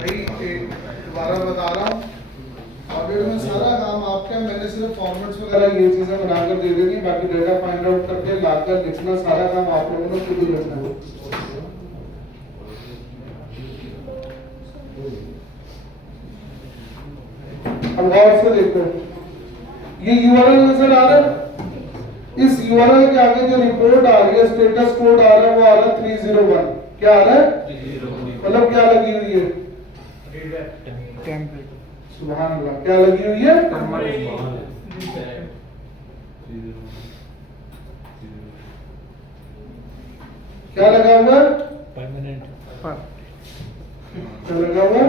भाई एक दोबारा बता रहा हूँ, ऑडिट में सारा काम आपका, मैंने सिर्फ फॉर्मेट्स वगैरह ये चीजें बनाकर दे देनी, बाकी डेटा फाइंड आउट करके लाकर लिखना सारा काम आप लोगों ने खुद ही रखना है। अब गौर से देखो, ये यूआरएल नजर आ रहा है, इस यूआरएल के आगे जो रिपोर्ट आ रही है, स्टेटस कोड आ रहा है, वो आ रहा है 301। क्या आ रहा है? मतलब क्या लगी हुई है? टेम्पलेट। सुभान अल्लाह, क्या लगी हुई है? क्या लगा हुआ है? परमानेंट। क्या लगा हुआ है?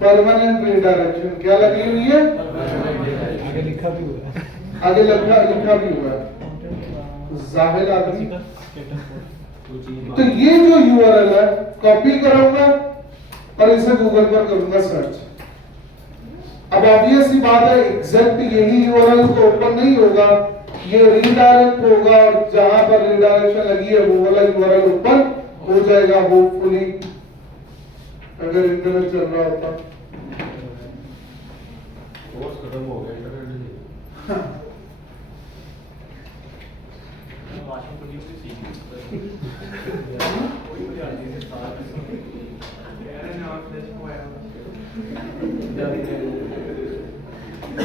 Permanent redirection. क्या लगी हुई है? आगे लिखा भी हुआ है। आगे लिखा भी हुआ है। जाहिर आदमी। तो ये जो यूआरएल है, कॉपी करूंगा और इसे गूगल पर करूंगा सर्च। अब ऑब्वियस सी बात है, एग्जैक्ट यही यूआरएल तो ओपन नहीं होगा, ये रीडायरेक्ट होगा और जहां पर रीडायरेक्शन लगी है वो वाला यूआरएल ओपन हो जाएगा होपफुली, अगर इंटरनेट चल रहा होता। कोर्स खत्म हो गया इंटरनेट।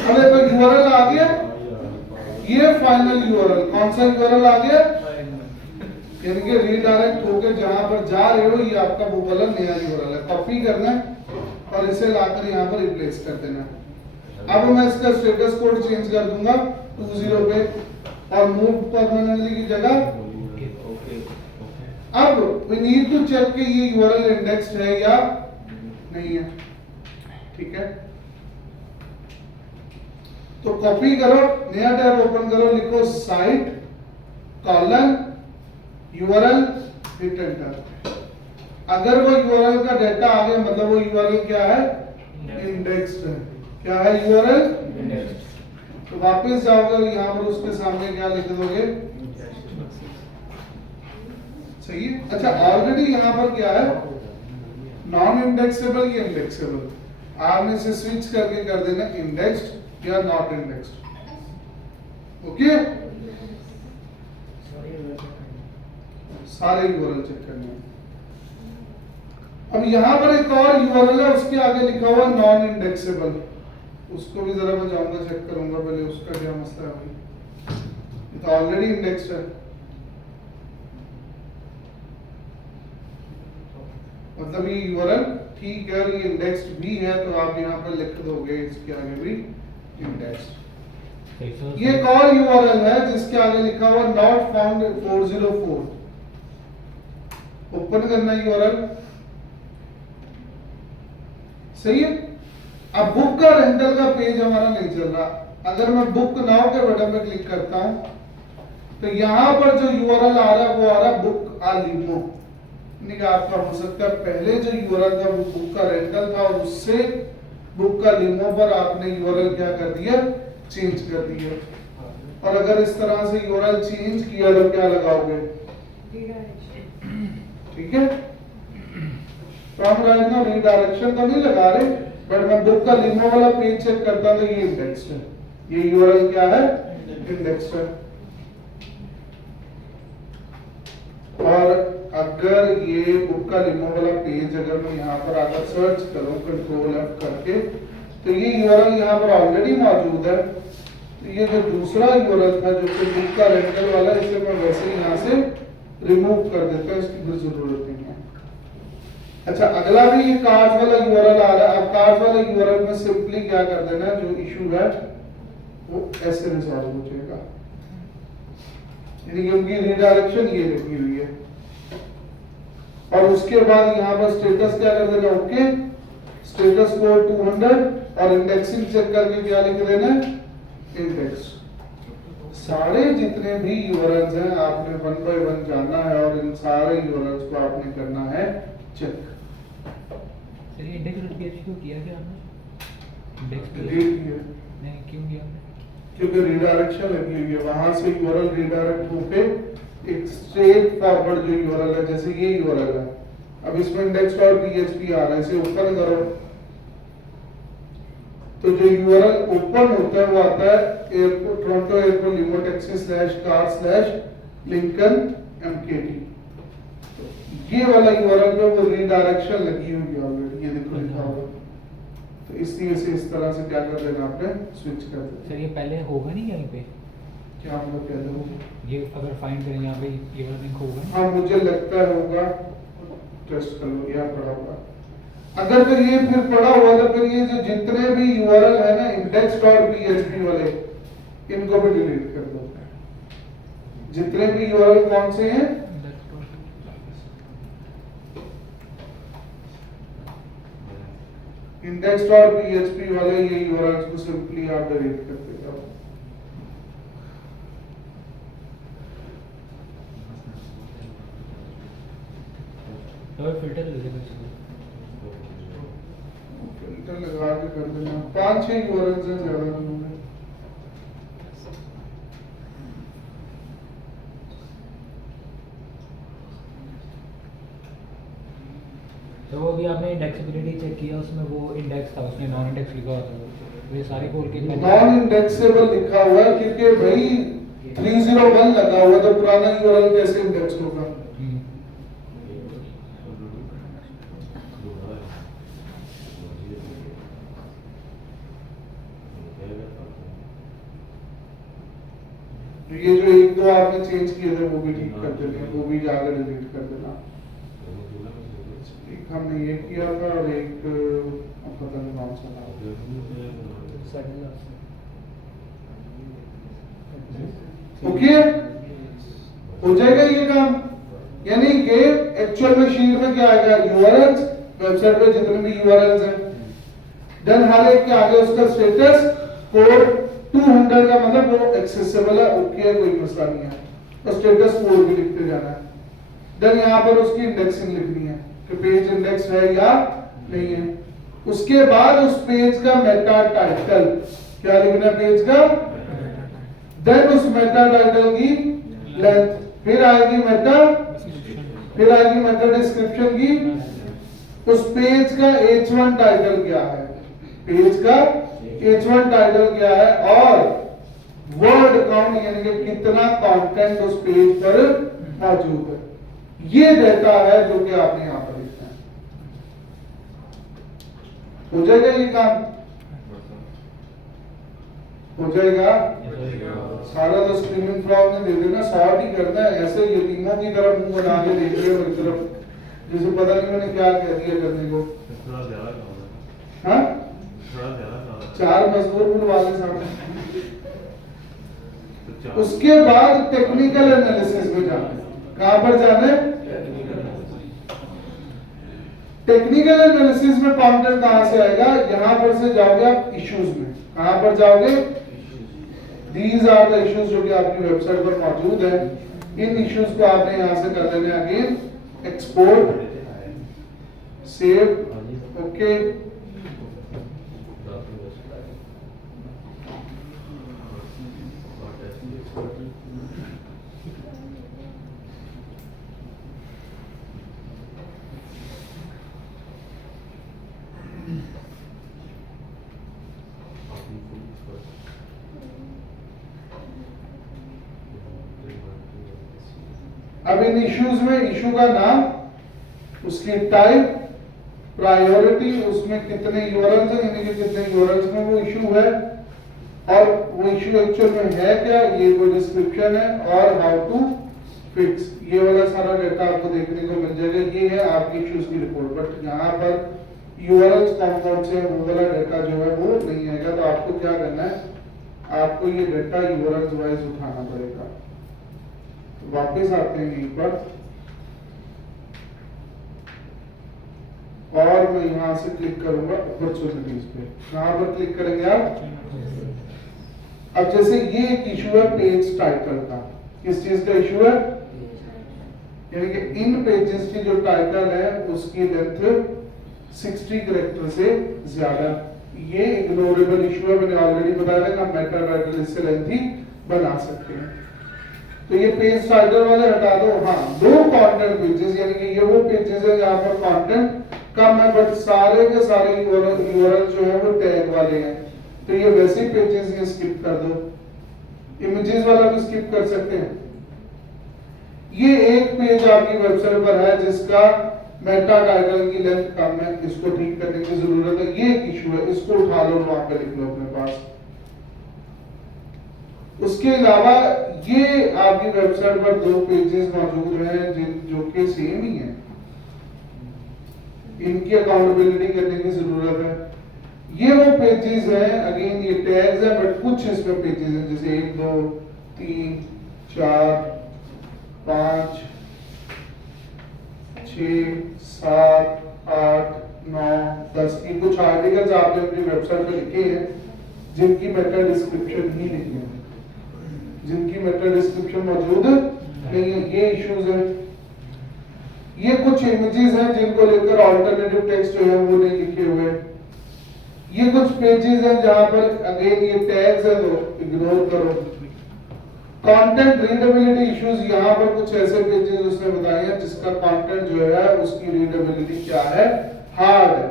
अरे तो यूआरएल आ गया, ये फाइनल यूआरएल। कौन सा यूआरएल आ गया? यानी कि रीडायरेक्ट होकर जहां पर जा रहे हो, ये आपका वो वाला नया यूआरएल है। कॉपी करना है और इसे लाकर यहां पर रिप्लेस कर देना है। अब मैं इसका स्टेटस कोड चेंज कर दूंगा 20 पे और मूव परमानेंटली की जगह। अब वी नीड टू चेक कि ये यूआरएल इंडेक्स्ड है या नहीं है। ठीक है, तो कॉपी करो, नया टैब ओपन करो, लिखो site colon URL, hit enter. अगर वो यूआरएल का डेटा आ गया, मतलब वो यूआरएल क्या है? इंडेक्स्ड है। क्या है यूआरएल? इंडेक्स्ड। तो वापस जाओगे यहां पर उसके सामने क्या लिख दोगे? सही है। अच्छा, ऑलरेडी यहां पर क्या है? नॉन इंडेक्सेबल या इंडेक्सेबल। आपने से स्विच करके कर देना इंडेक्स्ड या नॉट इंडेक्स्ड। ओके, सारे यूआरएल चेक करने हैं। अब यहां पर एक और यूआरएल है, उसके आगे लिखा हुआ नॉन इंडेक्सेबल, उसको भी जरा मैं जाऊंगा चेक करूंगा पहले उसका क्या मसला है। ये तो ऑलरेडी इंडेक्स्ड है, मतलब ये यूआरएल ठीक है और ये इंडेक्स्ड भी है, तो आप यहाँ पर लिख दोगे इसके आगे भी इंडेक्स्ड। ये एक और यूआरएल है जिसके आगे लिखा हुआ नॉट फाउंड 404। ओपन करना यूआरएल, सही है। अब बुक का रेंटल का पेज हमारा नहीं चल रहा। अगर मैं बुक नाउ के बटन पे क्लिक करता हूं तो यहां पर जो यूआरएल आ रहा है वो आ रहा है बुक आलिमो। नहीं, आपका हो सकता है पहले जो यूआरएल था वो बुक का रेंटल था और उससे बुक का लिमो पर आपने यूआरएल क्या कर दिया? चेंज कर दिया। और अगर इस तरह से यूआरएल चेंज किया तो क्या लगाओगे? ठीक है, तो हम राइट नाउ रीडायरेक्शन तो नहीं लगा रहे, बट मैं बुक का लिमो वाला पेज चेक करता तो ये इंडेक्स्ड है। ये यूआरएल क्या है? इंडेक्स्ड है। और अगर ये बुक का लिमो वाला पेज अगर मैं यहाँ पर आकर सर्च करूं कंट्रोल F करके, तो ये यूआरएल यहाँ पर ऑलरेडी मौजूद है। तो ये जो दूसरा यूआरएल था जो कि बुक का रेंटल वाला, इसे मैं वैसे ही यहाँ से रिमूव कर देता हूं, इसकी कोई जरूरत नहीं है। अच्छा, अगला भी ये कार्ड वाला यूआरएल आ रहा है। अब कार्ड वाला यूआरएल में सिंपली क्या कर देना है, जो इशू है वो ऐसे रिजॉल्व हो जाएगा, यानी कि उनकी रीडायरेक्शन ये लिखी हुई है। और उसके बाद यहाँ पर स्टेटस क्या कर देना? ओके, स्टेटस कोड 200 और इंडेक्सिंग चेक करके क्या लिख देना? इंडेक्स। सारे जितने भी यूआरएल्स हैं आपने 1 बाय 1 जानना है और इन सारे यूआरएल्स को आपने करना है चेक। चलिए, इंडेक्स PHP को किया क्या हमने? इंडेक्स डिलीट किया नहीं, क्यों किया हमने? क्योंकि रीडायरेक्शन लगी हुई है, वहां से यूआरएल रीडायरेक्ट होके एक स्ट्रेट फॉरवर्ड जो यूआरएल है, जैसे ये यूआरएल है, अब इसमें index.php आ रहा है, इसे ओपन करो तो जो यूआरएल ओपन होता है वो आता है airport Toronto airport limo taxi /car/लिंकन mkt। ये वाला यूआरएल पे वो रीडायरेक्शन लगी हुई है ऑलरेडी, ये देखो लिखा हुआ। तो इसलिए से इस तरह से क्या कर देना आपने, स्विच कर देना। सर ये पहले होगा नहीं यहीं पे, क्या होगा पहले होगा, ये अगर फाइंड करें यहाँ पे ये वाला लिंक होगा? हाँ मुझे लगता है होगा, टेस्ट कर लो, यह पड़ा होगा। अगर फिर ये फिर पड़ा हुआ तो फिर ये जो जितने भी यूआरएल है ना index.php वाले, इनको भी डिलीट कर दो। जितने भी यूआरएल कौन से हैं, index.php वाले, ये यूआरएल्स को सिंपली आप डिलीट करते जाओ। तो फिल्टर लगेगा फिल्टर लगा के कर देना, 5-6 यूआरएल्स हैं, ज्यादा नहीं होंगे। तो वो भी आपने इंडेक्सिबिलिटी चेक किया, उसमें वो इंडेक्स था, उसमें नॉन इंडेक्स लिखा होता है, वो ये सारे खोल के नॉन इंडेक्सेबल लिखा हुआ है क्योंकि भाई 301 लगा हुआ है, तो पुराना यूआरएल कैसे इंडेक्स होगा। तो ये जो एक दो आपने चेंज किए थे वो भी ठीक कर देने, वो भी जाकर डिलीट कर देना। एक हमने ये किया था और एक अब पता नहीं कौन सा था। ओके, हो जाएगा ये काम। यानी कि एक्चुअल में शीट में क्या आएगा, यूआरएल्स, वेबसाइट पे जितने भी यूआरएल्स हैं, देन हर एक के आगे उसका स्टेटस कोड 200 का मतलब वो एक्सेसिबल है, ओके है, कोई मसला नहीं है, तो स्टेटस कोड भी लिखते जाना है। देन यहाँ पर उसकी इंडेक्सिंग लिखनी है कि पेज इंडेक्स है या नहीं है। उसके बाद उस पेज का मेटा टाइटल क्या लिखना है, पेज का, देन उस मेटा टाइटल की लेंथ, फिर आएगी मेटा डिस्क्रिप्शन की, उस पेज का H1 टाइटल क्या है, पेज का H1 टाइटल क्या है, और वर्ड काउंट यानी कि कितना कंटेंट उस पेज पर मौजूद है। ये डेटा है जो कि आपने यहां पर लिखना है। हो जाएगा ये काम, हो जाएगा सारा तो स्क्रीनिंग फ्रॉम ने दे देना, शॉर्ट ही करना है, ऐसे यतीमों की तरफ मुंह बना के देख रहे हो मेरी तरफ, जैसे पता नहीं मैंने क्या कह दिया करने को। हाँ 4 मजदूर बुलवा ले सामने। उसके बाद टेक्निकल एनालिसिस में जाना, कहां पर जाना है, टेक्निकल एनालिसिस में कंटेंट कहां से आएगा, यहां पर से जाओगे आप इश्यूज में, कहां पर जाओगे, दीज आर द इश्यूज जो कि आपकी वेबसाइट पर मौजूद है। इन इश्यूज को आपने यहां से कर देना है, अगेन एक्सपोर्ट, सेव, ओके। अब इन इश्यूज में इशू का नाम, उसकी टाइप, प्रायोरिटी, उसमें कितने यूआरएल्स हैं यानी कि कितने यूआरएल्स में वो इशू है, और वो इशू एक्चुअल में है क्या, ये वो डिस्क्रिप्शन है, और हाउ टू फिक्स, ये वाला सारा डेटा आपको देखने को मिल जाएगा। ये है आपकी इश्यूज की रिपोर्ट, बट यहाँ पर यूआरएल्स कौन से वो वाला डेटा जो है वो नहीं आएगा। तो आपको क्या करना है, आपको ये डेटा यूआरएल्स वाइज उठाना पड़ेगा। वापस आते हैं यहीं पर, और मैं यहां से क्लिक करूंगा अपॉर्चुनिटीज पे, कहां पर क्लिक करेंगे आप। अब जैसे ये एक इशू है पेज टाइटल का, किस चीज का इशू है, यानी कि इन पेजेस की जो टाइटल है उसकी लेंथ 60 कैरेक्टर से ज्यादा, ये इग्नोरेबल इशू है। मैंने ऑलरेडी बताया था कि हम मेटा टाइटल इससे लेंथी बना सकते हैं। तो ये पेज टाइटल वाले हटा दो। हाँ, दो कंटेंट पेजेस, यानी कि ये वो पेजेस है जहाँ पर कंटेंट कम है बट सारे के सारे यूआरएल जो है वो टैग वाले हैं, तो ये वैसे पेजेस ये स्किप कर दो। इमेजेस वाला भी स्किप कर सकते हैं। ये एक पेज आपकी वेबसाइट पर है जिसका मेटा टाइटल की लेंथ कम है, इसको ठीक करने की जरूरत है। ये एक इशू है, इसको उठा लो, वहां पे लिख लो अपने पास। उसके अलावा ये आपकी वेबसाइट पर दो पेजेस मौजूद हैं जो कि सेम ही हैं, इनकी अकाउंटेबिलिटी करने की जरूरत है। ये वो पेजेस हैं, अगेन ये टैग्स हैं बट कुछ इसमें पेजेस हैं जैसे 1 2 3 4 5 6 7 8 9 10 की कुछ आर्टिकल्स आपने अपनी वेबसाइट पे लिखे हैं जिनकी मेटा डिस्क्रिप्शन ही नहीं है, जिनकी मेटा डिस्क्रिप्शन मौजूद नहीं है। ये इश्यूज है। ये कुछ इमेजेस हैं जिनको लेकर अल्टरनेटिव टेक्स्ट जो है वो नहीं लिखे हुए। ये कुछ पेजेस हैं जहां पर अगेन ये टैग्स है तो इग्नोर करो। कंटेंट रीडेबिलिटी इश्यूज, यहाँ पर कुछ ऐसे पेजेस उसने बताए हैं जिसका कंटेंट जो है उसकी रीडेबिलिटी क्या है, हार्ड है।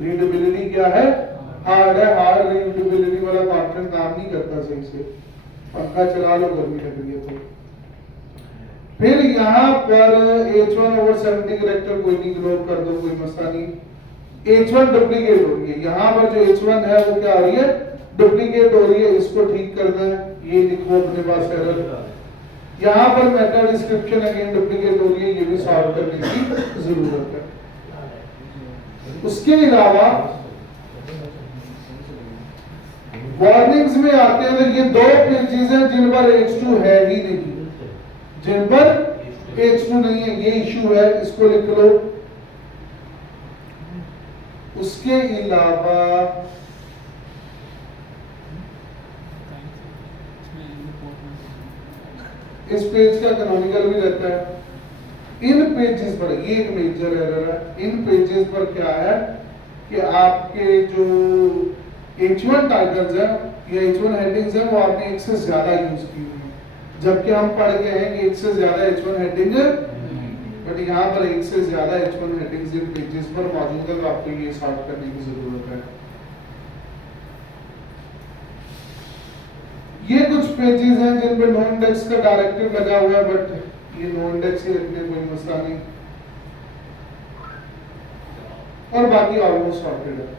रीडेबिलिटी क्या है, हार्ड है। हार्ड रीडेबिलिटी वाला कंटेंट काम नहीं करता सही से। पंखा चला लो, गर्मी लग रही है तो। फिर यहाँ पर H1/70 करेक्टर कोई नहीं, इग्नोर कर दो, कोई मसला नहीं। H1 डुप्लीकेट हो रही है, यहाँ पर जो H1 है वो क्या हो रही है, डुप्लीकेट हो रही है, इसको ठीक करना है। ये लिखो अपने पास एरर। यहाँ पर मेटा डिस्क्रिप्शन अगेन डुप्लीकेट हो रही है, ये भी सॉल्व करने की जरूरत है। उसके अलावा वार्निंग्स में आते हैं तो ये दो पेजेस हैं जिन पर H2 है ही नहीं, जिन पर H2 नहीं है, ये इशू है, इसको लिख लो। उसके अलावा इस पेज का कैनोनिकल भी रहता है। इन पेजेस पर ये एक मेजर एरर है। इन पेजेस पर क्या है कि आपके जो H1 टाइटल्स हैं या H1 हेडिंग्स हैं वो आपने एक से ज्यादा यूज की हुई है, जबकि हम पढ़ गए हैं कि एक से ज्यादा H1 हेडिंग है, बट यहाँ पर एक से ज्यादा H1 हेडिंग्स इन पेजेस पर मौजूद है, तो आपको ये सॉल्व करने की जरूरत है। ये कुछ पेजेस हैं जिन पे नो इंडेक्स का डायरेक्टिव लगा हुआ है, बट ये नो इंडेक्स ही रखने कोई मसला नहीं, और बाकी ऑलमोस्ट सॉर्टेड है।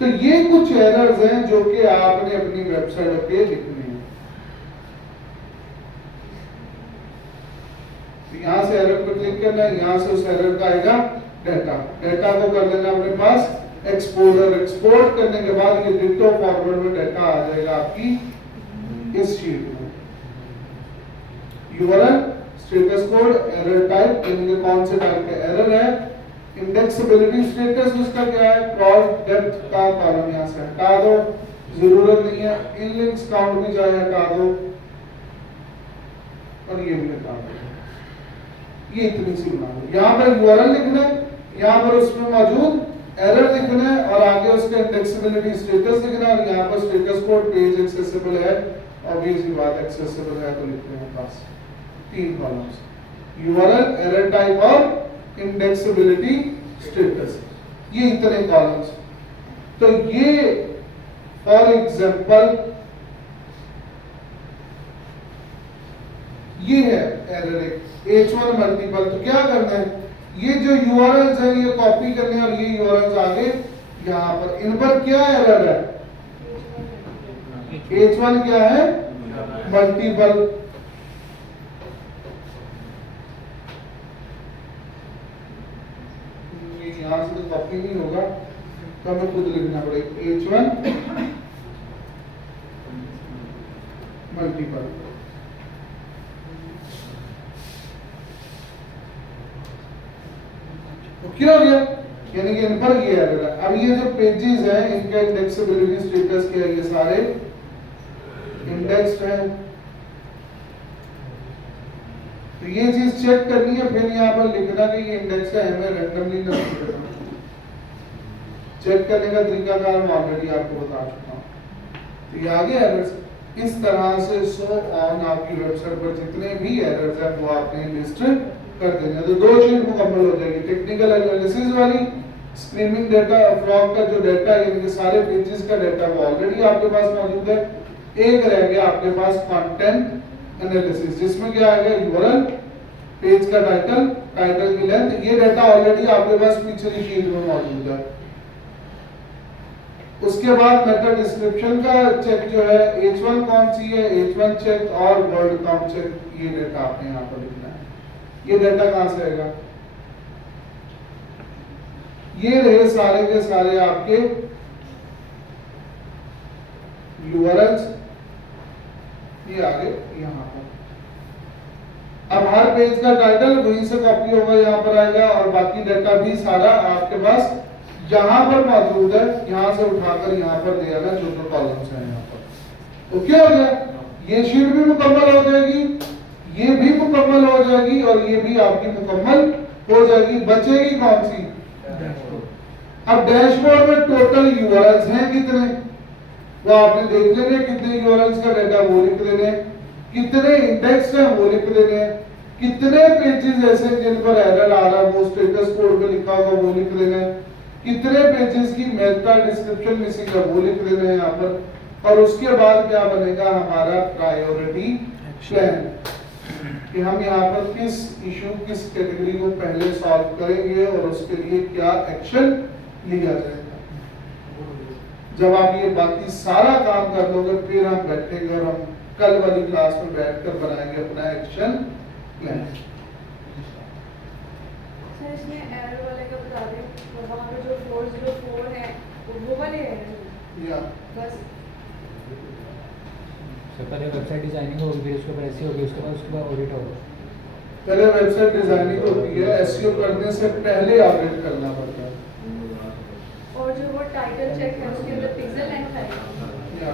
तो ये कुछ एरर्स हैं जो कि आपने अपनी वेबसाइट पे लिखने हैं। तो यहां से एरर पर क्लिक करना है, यहां से उस एरर का आएगा डाटा। डाटा को कर लेना अपने पास एक्सपोर्टर। एक्सपोर्ट करने के बाद ये डिटो फॉर्मेट में डाटा आ जाएगा आपकी इस शीट में। URL, status code, error type, यानी कौन से टाइप का एरर है, इंडेक्सेबिलिटी स्टेटस उसका क्या है, क्रॉस डेप्थ का कॉलम यहां से हटा दो, जरूरत नहीं है। इन लिंक्स काउंट भी चाहे हटा दो, और ये भी हटा दो। ये इतनी सी बना दो। यहाँ पर यूआरएल लिखना है, यहाँ पर उसमें मौजूद एरर लिखना है, और आगे उसका इंडेक्सेबिलिटी स्टेटस लिखना है, और यहाँ पर स्टेटस कोड पेज एक्सेसिबल है, ऑब्वियसली बात एक्सेसिबल है तो लिखते हैं बस 3 कॉलम्स, यूआरएल, एरर टाइप और इंडेक्सेबिलिटी स्टेटस, ये इतने कॉलम्स। तो ये फॉर एग्जांपल ये है एरर H1 मल्टीपल। तो क्या करना है, ये जो यूआरएल्स हैं ये कॉपी करने हैं, और ये यूआरएल्स आगे यहाँ पर, इन पर क्या एरर है, H1 क्या है, मल्टीपल। यहां से तो कॉपी नहीं होगा, तो हमें खुद लिखना पड़ेगा H1 मल्टीपल। क्या हो गया, यानी कि इन पर ये एरर है। अब ये जो पेजेस हैं इनका इंडेक्सेबिलिटी स्टेटस क्या है, ये सारे इंडेक्स्ड हैं। तो ये चीज चेक करनी है, फिर यहाँ पर लिखना कि ये इंडेक्स है, हमें रैंडमली नहीं करना। चेक करने का तरीका कार मैं ऑलरेडी आपको बता चुका हूँ। तो ये आ गया एरर्स। इस तरह से सो ऑन आपकी वेबसाइट पर जितने भी एरर्स हैं वो आपने लिस्ट कर देने। तो दो शीट मुकम्मल हो जाएगी, टेक्निकल एनालिसिस वाली, स्ट्रीमिंग डेटा फ्रॉग का जो डाटा यानी कि सारे पेजेस का डाटा वो ऑलरेडी आपके पास मौजूद है। एक रह गया आपके पास कंटेंट एनालिसिस, जिसमें क्या आएगा यूआरएल, पेज का टाइटल, टाइटल की लेंथ, ये डाटा ऑलरेडी आपके पास पिछली शीट में मौजूद है। उसके बाद मेटा डिस्क्रिप्शन का चेक जो है H1 कौन सी है, H1 चेक और वर्ड काउंट चेक, ये डाटा आपने यहाँ पर लिखना है। ये डाटा कहाँ से आएगा, ये रहे सारे के सारे आपके यूआरएल्स, ये आगे यहाँ पर। अब हर पेज का टाइटल वहीं से कॉपी होगा, यहाँ पर आएगा, और बाकी डाटा भी सारा आपके पास जहां पर मौजूद है, यहां से उठाकर यहाँ पर दे आना, जो जो कॉलम्स हैं यहाँ पर। ओके हो गया, ये शीट भी मुकम्मल हो जाएगी, ये भी मुकम्मल हो जाएगी, और ये भी आपकी मुकम्मल हो जाएगी। बचेगी कौन सी, अब डैशबोर्ड में टोटल यूआरएल्स हैं कितने, वो आपने देख लेने, कितने यूआरएल्स का डाटा वो लिख देने, कितने इंडेक्स हैं वो लिख देने, कितने पेजेस ऐसे जिन पर एरर आ रहा है वो स्टेटस कोड पे लिखा होगा वो लिख देना, कितने पेजेस की मेटा डिस्क्रिप्शन मिसिंग है वो लिख देना है यहाँ पर। और उसके बाद क्या बनेगा हमारा प्रायोरिटी प्लान, कि हम यहाँ पर किस इशू, किस कैटेगरी को पहले सॉल्व करेंगे और उसके लिए क्या एक्शन लिया जाएगा। जब आप ये बाकी सारा काम कर लोगे फिर हम बैठेंगे और हम कल वाली क्लास में बैठकर बनाएंगे अपना एक्शन प्लान। सर इसमें एरर वाले का बता दें, तो वहाँ पे जो 404 है वो वाले एरर या बस। सर पहले वेबसाइट डिजाइनिंग होगी, फिर उसके बाद एसईओ होगी, उसके बाद ऑडिट होगा। पहले वेबसाइट डिजाइनिंग होती है, एसईओ करने से पहले ऑडिट करना पड़ता है। और जो वो टाइटल चेक है उसके अंदर पिक्सेल लेंथ है या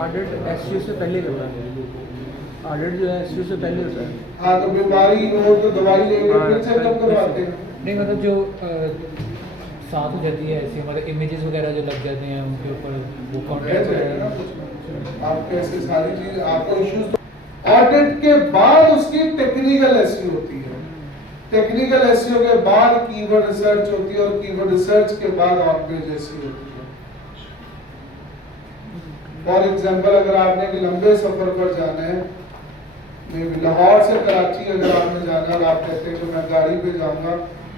ऑडिट एसईओ से पहले होता है, ऑडिट जो है एसईओ से पहले होता है। हाँ, तो बीमारी हो तो दवाई लेके फिर चेकअप करवाते हैं। नहीं मतलब जो साथ हो जाती है ऐसी, मतलब इमेजेस वगैरह जो लग जाते हैं उनके ऊपर वो रह जाएगा ना कॉन्टेक्ट। कुछ में। आप कैसे सारी चीज आपको इश्यूज, ऑडिट के बाद उसकी टेक्निकल एसईओ होती है, टेक्निकल एसईओ के बाद कीवर्ड रिसर्च होती है, और कीवर्ड रिसर्च के बाद ऑन पेज एसईओ होती है। फॉर एग्जांपल अगर आपने एक लंबे सफर पर जाना है, लाहौर से कराची अगर आपने जाना और आप कहते हैं कि मैं गाड़ी पे जाऊंगा,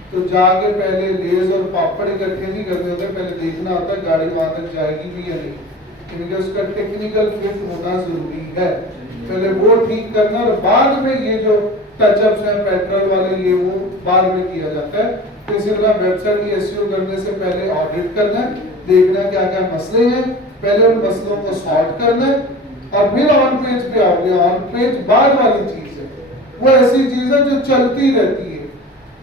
तो जाके पहले लेज और पापड़ इकट्ठे नहीं करने होते, पहले देखना होता है गाड़ी वहां तक जाएगी भी या नहीं, क्योंकि उसका टेक्निकल फिट होना जरूरी है। पहले वो ठीक करना, और बाद में ये जो टचअप्स हैं पेट्रोल वाले ये वो बाद में किया जाता है। तो इसी तरह वेबसाइट की एसईओ करने से पहले ऑडिट करना है, देखना क्या क्या मसले हैं, पहले उन मसलों को सॉर्ट करना है, और फिर ऑन पेज पे आओगे। ऑन पेज बाद वाली चीज है, वो ऐसी चीज है जो चलती रहती है।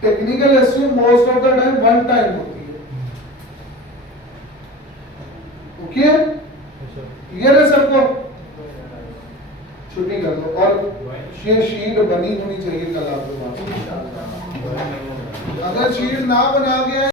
Technical SEO most of the time one time होती है। ओके, क्लियर है सबको? छुट्टी कर दो, और ये शीट बनी होनी चाहिए कल आपके पास। अगर शीट ना बना गया